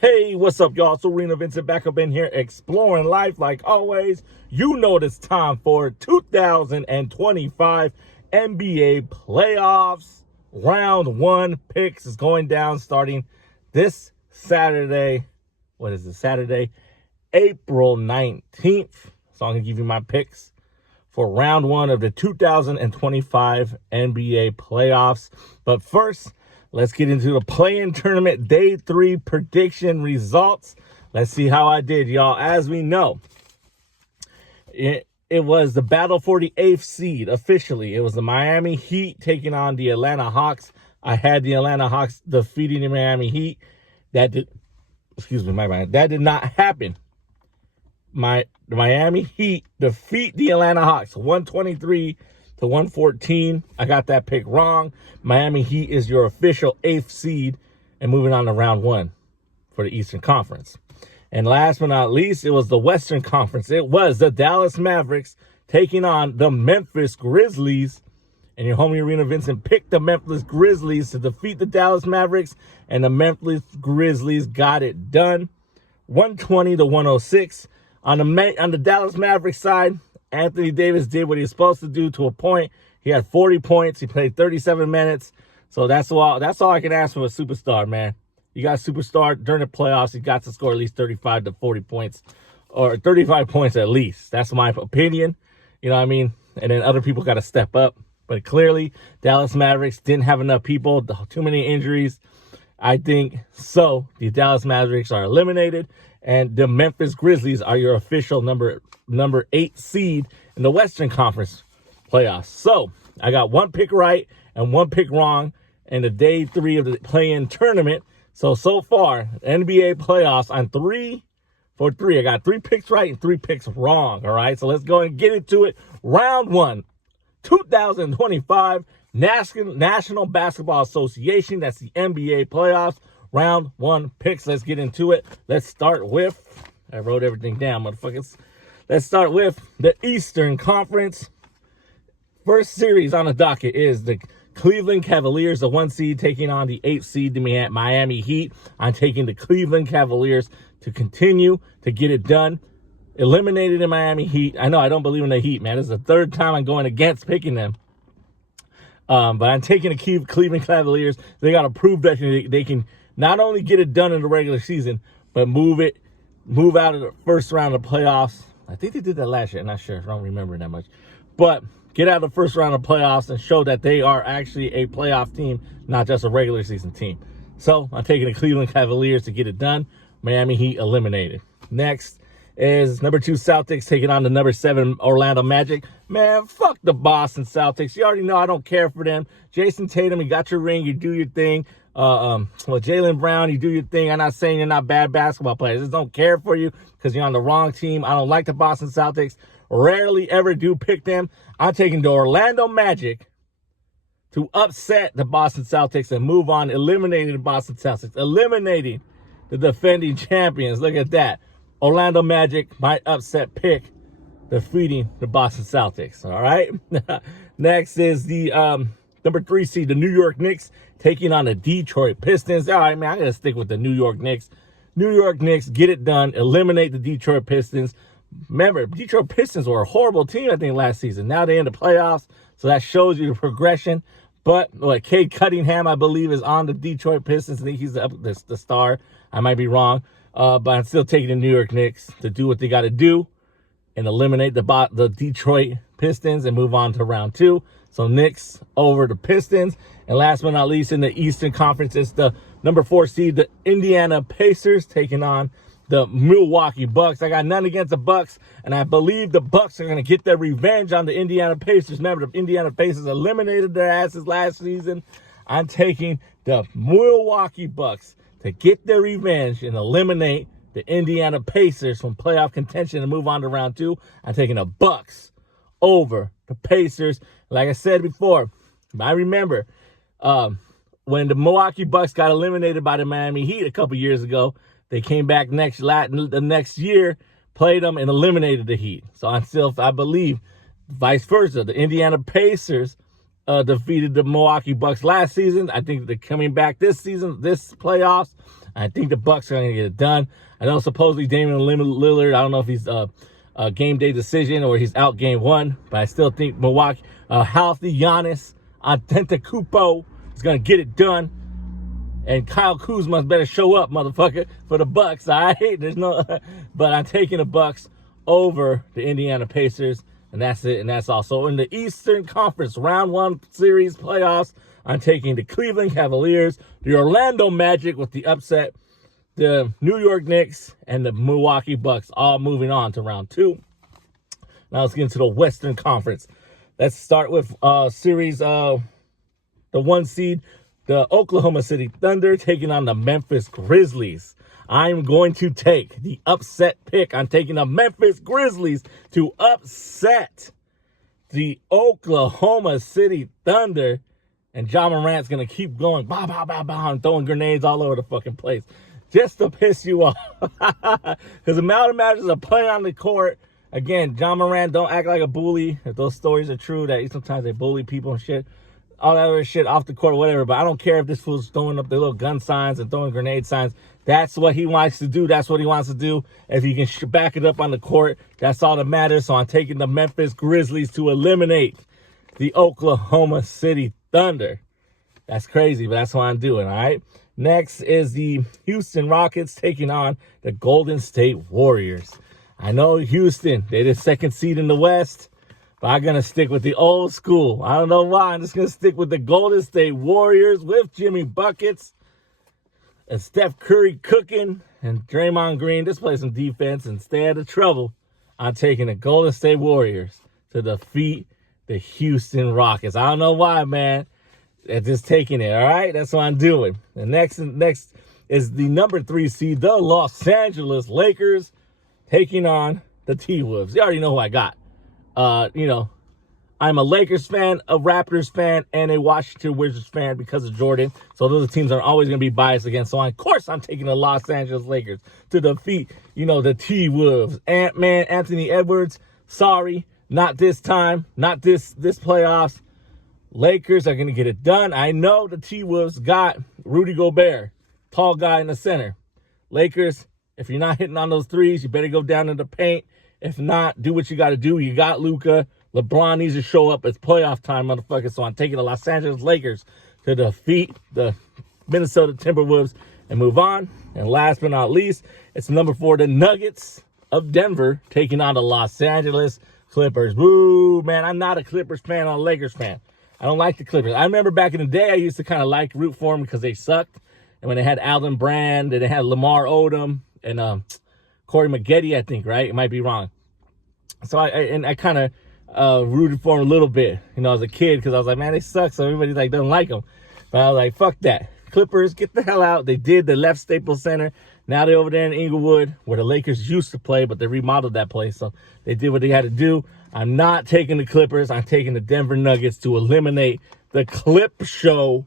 Hey, what's up, y'all? It's ARENAVINCENT back up in here exploring life like always. You know it's time for 2025 NBA playoffs. Round one picks is going down starting this Saturday. What is it? Saturday, April 19th. So I'm going to give you my picks for round one of the 2025 NBA playoffs. But first, let's get into the play-in tournament day 3 prediction results. Let's see how I did, y'all. As we know, it was the battle for the 8th seed officially. It was the Miami Heat taking on the Atlanta Hawks. I had the Atlanta Hawks defeating the Miami Heat. That did not happen. The Miami Heat defeat the Atlanta Hawks 123-114. I got that pick wrong. Miami Heat is your official 8th seed and moving on to round one for the Eastern Conference. And last but not least, it was the Western Conference. It was the Dallas Mavericks taking on the Memphis Grizzlies. And your homie ARENAVINCENT picked the Memphis Grizzlies to defeat the Dallas Mavericks. And the Memphis Grizzlies got it done 120-106. On the Dallas Mavericks side, Anthony Davis did what he was supposed to do to a point. He had 40 points. He played 37 minutes. So that's all I can ask for a superstar, man. You got a superstar during the playoffs. He got to score at least 35 to 40 points or 35 points at least. That's my opinion. You know what I mean? And then other people got to step up. But clearly, Dallas Mavericks didn't have enough people, too many injuries. I think so. The Dallas Mavericks are eliminated. And the Memphis Grizzlies are your official number 8 seed in the Western Conference playoffs. So I got one pick right and one pick wrong in the day 3 of the play-in tournament. So far, NBA playoffs, I'm 3 for 3. I got 3 picks right and 3 picks wrong. All right, so let's go and get into it. Round one, 2025 National Basketball Association. That's the NBA playoffs. Round one picks. Let's get into it. Let's start with, I wrote everything down, motherfuckers. Let's start with the Eastern Conference. First series on the docket is the Cleveland Cavaliers, the 1 seed, taking on the 8th seed, the Miami Heat. I'm taking the Cleveland Cavaliers to continue to get it done. Eliminated the Miami Heat. I know I don't believe in the Heat, man. This is the 3rd time I'm going against picking them. But I'm taking the Cleveland Cavaliers. They got to prove that they can not only get it done in the regular season, but move out of the first round of playoffs. I think they did that last year. I'm not sure. I don't remember that much. But get out of the first round of playoffs and show that they are actually a playoff team, not just a regular season team. So I'm taking the Cleveland Cavaliers to get it done. Miami Heat eliminated. Next is number 2 Celtics taking on the number 7 Orlando Magic. Man, fuck the Boston Celtics. You already know I don't care for them. Jason Tatum, you got your ring. You do your thing. Jaylen Brown, you do your thing. I'm not saying you're not bad basketball players. I just don't care for you because you're on the wrong team. I don't like the Boston Celtics. Rarely ever do pick them. I'm taking the Orlando Magic to upset the Boston Celtics and move on, eliminating the Boston Celtics, eliminating the defending champions. Look at that. Orlando Magic, my upset pick, defeating the Boston Celtics. All right. Next is the number 3 seed, the New York Knicks, taking on the Detroit Pistons. All right, man, I got to stick with the New York Knicks. New York Knicks, get it done. Eliminate the Detroit Pistons. Remember, Detroit Pistons were a horrible team, I think, last season. Now they're in the playoffs, so that shows you the progression. But Cade Cunningham, I believe, is on the Detroit Pistons. I think he's the star. I might be wrong. But I'm still taking the New York Knicks to do what they got to do and eliminate the Detroit Pistons and move on to round 2. So Knicks over the Pistons. And last but not least, in the Eastern Conference, it's the number 4 seed, the Indiana Pacers, taking on the Milwaukee Bucks. I got none against the Bucks, and I believe the Bucks are going to get their revenge on the Indiana Pacers. Remember, the Indiana Pacers eliminated their asses last season. I'm taking the Milwaukee Bucks to get their revenge and eliminate the Indiana Pacers from playoff contention and move on to round 2. I'm taking the Bucks over the Pacers. Like I said before, I remember when the Milwaukee Bucks got eliminated by the Miami Heat a couple years ago, they came back the next year, played them, and eliminated the Heat. So I believe vice versa. The Indiana Pacers defeated the Milwaukee Bucks last season. I think they're coming back this season, this playoffs. I think the Bucks are going to get it done. I know supposedly Damian Lillard, I don't know if he's a game day decision or he's out game one, but I still think Milwaukee, healthy Giannis Antetokounmpo is going to get it done. And Kyle Kuzma better show up, motherfucker, for the Bucks. All right, there's no, but I'm taking the Bucks over the Indiana Pacers, and that's it. And that's all. So in the Eastern Conference Round 1 Series playoffs, I'm taking the Cleveland Cavaliers, the Orlando Magic with the upset, the New York Knicks, and the Milwaukee Bucks, all moving on to Round 2. Now let's get into the Western Conference. Let's start with series, the 1 seed. The Oklahoma City Thunder taking on the Memphis Grizzlies. I'm going to take the upset pick. I'm taking the Memphis Grizzlies to upset the Oklahoma City Thunder. And John Morant's going to keep going, bah, bah, bah, bah, and throwing grenades all over the fucking place just to piss you off. Because the amount of matches are playing on the court. Again, John Morant, don't act like a bully. If those stories are true, that sometimes they bully people and shit. All that other shit off the court or whatever, but I don't care if this fool's throwing up the little gun signs and throwing grenade signs. That's what he wants to do. That's what he wants to do. If he can back it up on the court, that's all that matters. So I'm taking the Memphis Grizzlies to eliminate the Oklahoma City Thunder. That's crazy, but that's what I'm doing, all right? Next is the Houston Rockets taking on the Golden State Warriors. I know Houston, they're the 2nd seed in the West. But I'm going to stick with the old school. I don't know why. I'm just going to stick with the Golden State Warriors with Jimmy Buckets and Steph Curry cooking and Draymond Green. Just play some defense and stay out of trouble. I'm taking the Golden State Warriors to defeat the Houston Rockets. I don't know why, man. They're just taking it, all right? That's what I'm doing. The next is the number 3 seed, the Los Angeles Lakers, taking on the T-Wolves. You already know who I got. I'm a Lakers fan, a Raptors fan, and a Washington Wizards fan because of Jordan. So those are teams I'm always going to be biased against. So of course I'm taking the Los Angeles Lakers to defeat, the T-Wolves. Ant-Man, Anthony Edwards, sorry, not this time, not this playoffs. Lakers are going to get it done. I know the T-Wolves got Rudy Gobert, tall guy in the center. Lakers, if you're not hitting on those threes, you better go down in the paint. If not, do what you got to do. You got Luka. LeBron needs to show up. It's playoff time, motherfucker. So I'm taking the Los Angeles Lakers to defeat the Minnesota Timberwolves and move on. And last but not least, it's number 4, the Nuggets of Denver taking on the Los Angeles Clippers. Boo, man. I'm not a Clippers fan. I'm a Lakers fan. I don't like the Clippers. I remember back in the day, I used to kind of root for them because they sucked. And when they had Alvin Brand and they had Lamar Odom and Corey Maggette, I think, right? It might be wrong. So I kind of rooted for him a little bit, as a kid, because I was like, man, they suck. So everybody doesn't like them. But I was like, fuck that. Clippers, get the hell out. They did. They left Staples Center. Now they're over there in Inglewood, where the Lakers used to play, but they remodeled that place. So they did what they had to do. I'm not taking the Clippers. I'm taking the Denver Nuggets to eliminate the Clip Show.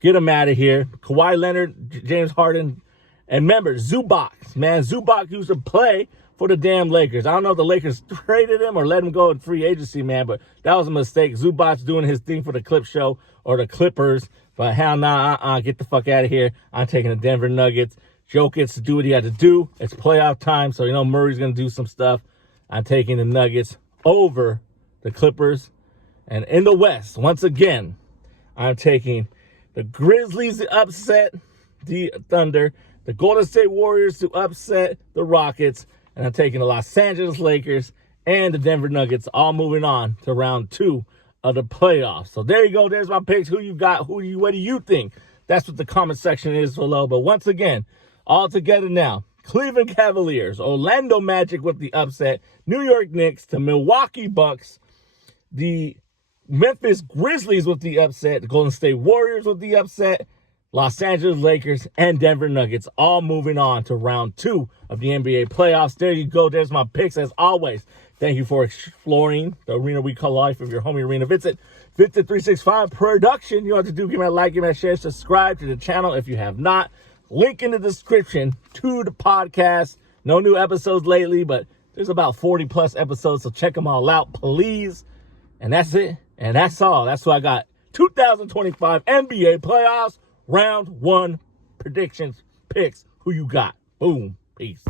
Get them out of here. Kawhi Leonard, James Harden. And remember, Zubac, man. Zubac used to play for the damn Lakers. I don't know if the Lakers traded him or let him go in free agency, man, but that was a mistake. Zubac's doing his thing for the Clip Show or the Clippers. But hell nah, get the fuck out of here. I'm taking the Denver Nuggets. Jokic to do what he had to do. It's playoff time, so Murray's going to do some stuff. I'm taking the Nuggets over the Clippers. And in the West, once again, I'm taking the Grizzlies to upset the Thunder, the Golden State Warriors to upset the Rockets, and I'm taking the Los Angeles Lakers and the Denver Nuggets, all moving on to round 2 of the playoffs. So there you go. There's my picks. Who you got? What do you think? That's what the comment section is below. But once again, all together now, Cleveland Cavaliers, Orlando Magic with the upset, New York Knicks to Milwaukee Bucks, the Memphis Grizzlies with the upset, the Golden State Warriors with the upset, Los Angeles Lakers, and Denver Nuggets, all moving on to round 2 of the NBA playoffs. There you go. There's my picks. As always, thank you for exploring the arena we call life of your homie Arena Vincent. Vincent 365 production. You know what to do. Give me a like, give me a share, subscribe to the channel if you have not. Link in the description to the podcast. No new episodes lately, but there's about 40 plus episodes, so check them all out, please. And that's it. And that's all. That's what I got. 2025 NBA playoffs. Round 1 predictions. picks. Who you got? Boom. Peace.